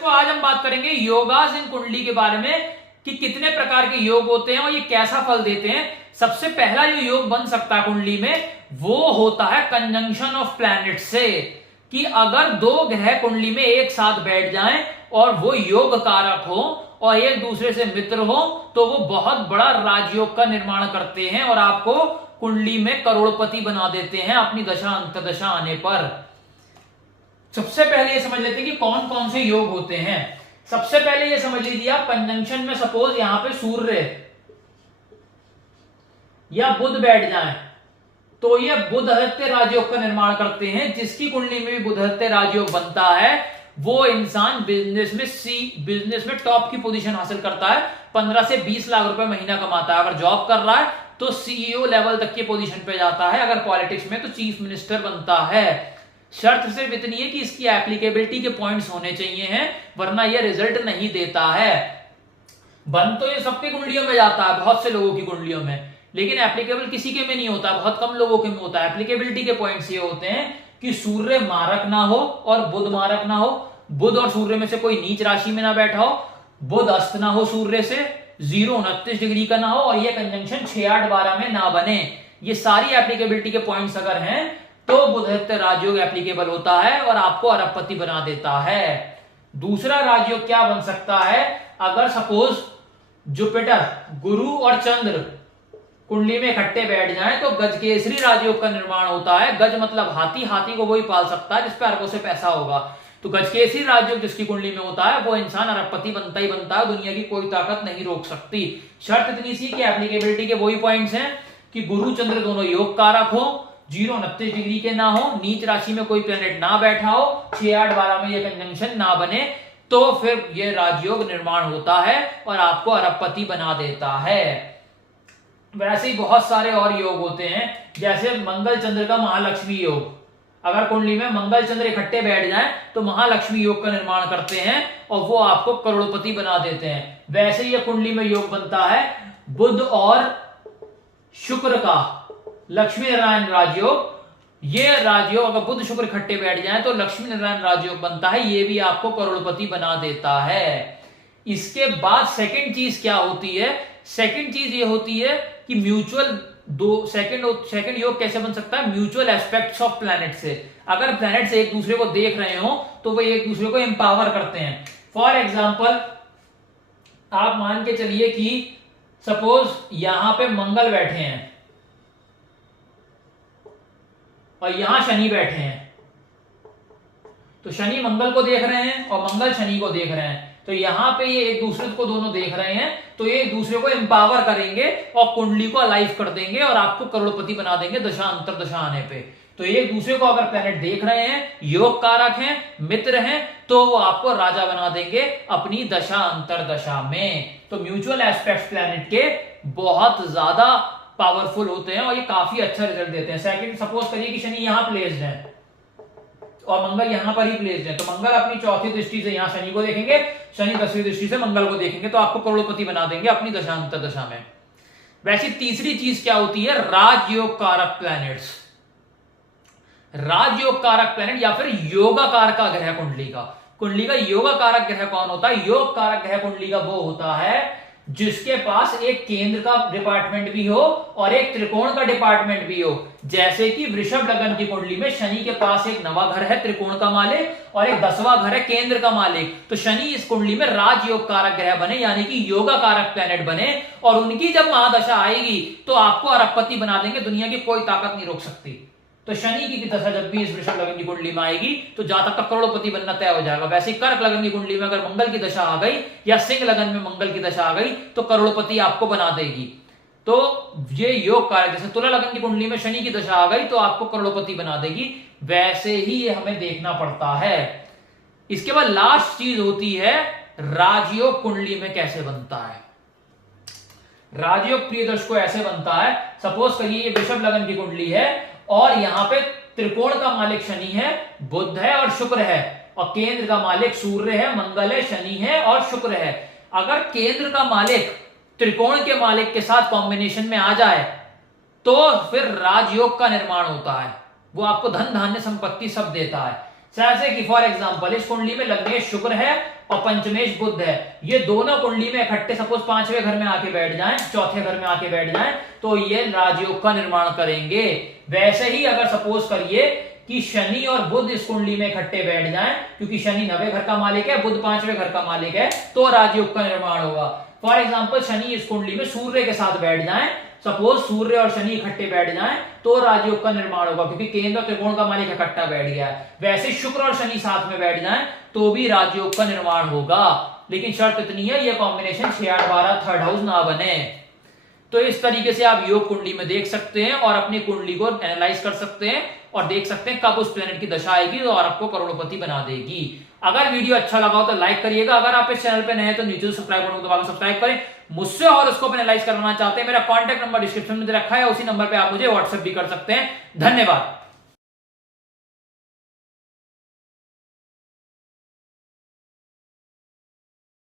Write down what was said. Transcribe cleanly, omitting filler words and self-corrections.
तो आज हम बात करेंगे योगाज इन कुंडली के बारे में कि कितने प्रकार के योग होते हैं और ये कैसा फल देते हैं। सबसे पहला जो योग बन सकता है कुंडली में वो होता है कंजंक्शन ऑफ प्लैनेट से, कि अगर दो ग्रह कुंडली में एक साथ बैठ जाएं और वो योग कारक हो और एक दूसरे से मित्र हो तो वो बहुत बड़ा राजयोग का निर्माण करते हैं और आपको कुंडली में करोड़पति बना देते हैं अपनी दशा अंतदशा आने पर। सबसे पहले ये समझ लेते हैं कि कौन कौन से योग होते हैं। सबसे पहले ये समझ लीजिए आप, कंजंक्शन में सपोज यहां पे सूर्य या बुध बैठ जाए तो ये बुधहत्य राजयोग का निर्माण करते हैं। जिसकी कुंडली में भी बुधहत्य राजयोग बनता है वो इंसान बिजनेस में टॉप की पोजीशन हासिल करता है, 15 से 20 लाख रुपए महीना कमाता है। अगर जॉब कर रहा है तो सीईओ लेवल तक की पोजीशन पे जाता है, अगर पॉलिटिक्स में तो चीफ मिनिस्टर बनता है। शर्त सिर्फ इतनी है कि इसकी एप्लीकेबिलिटी के पॉइंट्स होने चाहिए हैं, वरना यह रिजल्ट नहीं देता है। बन तो ये सबकी कुंडलियों में जाता है, बहुत से लोगों की कुंडलियों में, लेकिन एप्लीकेबल किसी के में नहीं होता, बहुत कम लोगों के में होता है। एप्लीकेबिलिटी के पॉइंट्स ये होते हैं कि सूर्य मारक ना हो और बुध मारक ना हो, बुध और सूर्य में से कोई नीच राशि में ना बैठा हो, बुध अस्त ना हो सूर्य से, 0-29 डिग्री का ना हो और ये कंजंक्शन 6-8-12 में ना बने। ये सारी एप्लीकेबिलिटी के पॉइंट्स अगर हैं तो बुधहत्य राजयोग एप्लीकेबल होता है और आपको अरबपति बना देता है। दूसरा राजयोग क्या बन सकता है, अगर सपोज जुपिटर, गुरु और चंद्र कुंडली में इकट्ठे बैठ जाएं तो गजकेसरी राजयोग का निर्माण होता है। गज मतलब हाथी, हाथी को वही पाल सकता है जिस पे अरबों से पैसा होगा। तो गजकेसरी राजयोग जिसकी कुंडली में होता है वो इंसान अरबपति बनता ही बनता है, दुनिया की कोई ताकत नहीं रोक सकती। शर्त इतनी सी कि एप्लीकेबिलिटी के वही पॉइंट्स हैं कि गुरु चंद्र दोनों योग कारक हो, 0-29 डिग्री के ना हो, नीच राशि में कोई प्लेनेट ना बैठा हो, 6-8-12 में ये कंजंक्शन ना बने, तो फिर ये राजयोग निर्माण होता है और आपको अरबपति बना देता है। वैसे ही बहुत सारे और योग होते हैं, जैसे मंगल चंद्र का महालक्ष्मी योग। अगर कुंडली में मंगल चंद्र इकट्ठे बैठ जाएं तो महालक्ष्मी योग का निर्माण करते हैं और वो आपको करोड़पति बना देते हैं। वैसे ही कुंडली में योग बनता है बुध और शुक्र का लक्ष्मी नारायण राजयोग। ये राजयोग अगर बुध शुक्र इकट्ठे बैठ जाएं तो लक्ष्मी नारायण राजयोग बनता है, ये भी आपको करोड़पति बना देता है। इसके बाद सेकंड चीज क्या होती है, सेकंड चीज ये होती है कि म्यूचुअल सेकंड योग कैसे बन सकता है, म्यूचुअल एस्पेक्ट्स ऑफ प्लैनेट से। अगर प्लैनेट्स एक दूसरे को देख रहे हो तो वो एक दूसरे को एम्पावर करते हैं। फॉर एग्जाम्पल आप मान के चलिए कि सपोज यहां पे मंगल बैठे हैं और यहां शनि बैठे हैं, तो शनि मंगल को देख रहे हैं और मंगल शनि को देख रहे हैं, तो यहां पे ये एक दूसरे को दोनों देख रहे हैं, तो ये एक दूसरे को एम्पावर करेंगे और कुंडली को अलाइव कर देंगे और आपको करोड़पति बना देंगे दशा अंतरदशा आने पे। तो एक दूसरे को अगर प्लैनेट देख रहे हैं, योग कारक हैं, मित्र हैं, तो वो आपको राजा बना देंगे अपनी दशा अंतरदशा में। तो म्यूचुअल एस्पेक्ट्स प्लैनेट के बहुत ज्यादा पावरफुल होते हैं और ये काफी अच्छा रिजल्ट देते हैं। सेकंड, सपोज करिए कि शनि यहां प्लेस्ड है और मंगल यहां पर ही प्लेस्ड है, तो मंगल अपनी चौथी दृष्टि से यहां शनि को देखेंगे, शनि 10वीं दृष्टि से मंगल को देखेंगे, तो आपको करोड़पति बना देंगे अपनी दशा अंतरदशा में। वैसे तीसरी चीज क्या होती है, राजयोग कारक प्लैनेट्स। राजयोग कारक प्लैनेट या फिर योगाकार का ग्रह कुंडली का योगा कारक ग्रह कौन होता है, योग कारक ग्रह कुंडली का वो होता है जिसके पास एक केंद्र का डिपार्टमेंट भी हो और एक त्रिकोण का डिपार्टमेंट भी हो। जैसे कि वृषभ लग्न की कुंडली में शनि के पास एक नवा घर है त्रिकोण का मालिक और एक 10वां घर है केंद्र का मालिक, तो शनि इस कुंडली में राजयोग कारक ग्रह बने यानी कि योगा कारक प्लैनेट बने और उनकी जब महादशा आएगी तो आपको अरबपति बना देंगे, दुनिया की कोई ताकत नहीं रोक सकती। तो शनि की दशा जब भी इस वृषभ लग्न की कुंडली में आएगी तो जातक का करोड़पति बनना तय हो जाएगा। वैसे कर्क लग्न की कुंडली में अगर मंगल की दशा आ गई या सिंह लग्न में मंगल की दशा आ गई तो करोड़पति आपको बना देगी। तो ये योग कारक, जैसे तुला लग्न की कुंडली में शनि की दशा आ गई तो आपको करोड़पति बना देगी, वैसे ही ये हमें देखना पड़ता है। इसके बाद लास्ट चीज होती है राजयोग कुंडली में कैसे बनता है। राजयोग प्रिय दर्शकों ऐसे बनता है, सपोज करिए ये वृषभ लग्न की कुंडली है और यहां पे त्रिकोण का मालिक शनि है, बुध है और शुक्र है और केंद्र का मालिक सूर्य है, मंगल है, शनि है और शुक्र है। अगर केंद्र का मालिक त्रिकोण के मालिक के साथ कॉम्बिनेशन में आ जाए तो फिर राजयोग का निर्माण होता है, वो आपको धन धान्य संपत्ति सब देता है। जैसे कि फॉर एग्जांपल इस कुंडली में लग्नेश शुक्र है और पंचमेश बुध है, ये दोनों कुंडली में इकट्ठे सपोज पांचवें घर में आके बैठ जाएं, चौथे घर में आके बैठ जाएं, तो ये राजयोग का निर्माण करेंगे। वैसे ही अगर सपोज करिए कि शनि और बुध इस कुंडली में इकट्ठे बैठ जाएं, क्योंकि शनि 9वें घर का मालिक है, बुध 5वें घर का मालिक है, तो राजयोग का निर्माण होगा। फॉर एग्जांपल शनि इस कुंडली में सूर्य के साथ बैठ जाएं, सपोज सूर्य और शनि इकट्ठे बैठ जाएं, तो राजयोग का निर्माण होगा, क्योंकि केंद्र और त्रिकोण का मालिक इकट्ठा बैठ गया है। वैसे शुक्र और शनि साथ में बैठ जाएं तो भी राजयोग का निर्माण होगा, लेकिन शर्त इतनी है ये कॉम्बिनेशन 6 8 12 थर्ड हाउस ना बने। तो इस तरीके से आप योग कुंडली में देख सकते हैं और अपनी कुंडली को एनालाइज कर सकते हैं और देख सकते हैं कब उस प्लेनेट की दशा आएगी और आपको करोड़पति बना देगी। अगर वीडियो अच्छा लगा हो तो लाइक करिएगा, अगर आप इस चैनल पे नए हैं तो नीचे सब्सक्राइब बटन को दबाकर सब्सक्राइब करें। मुझसे हॉरोस्कोप एनालाइज करना चाहते हैं, मेरा कॉन्टैक्ट नंबर डिस्क्रिप्शन में दे रखा है, उसी नंबर पे आप मुझे व्हाट्सएप भी कर सकते हैं। धन्यवाद।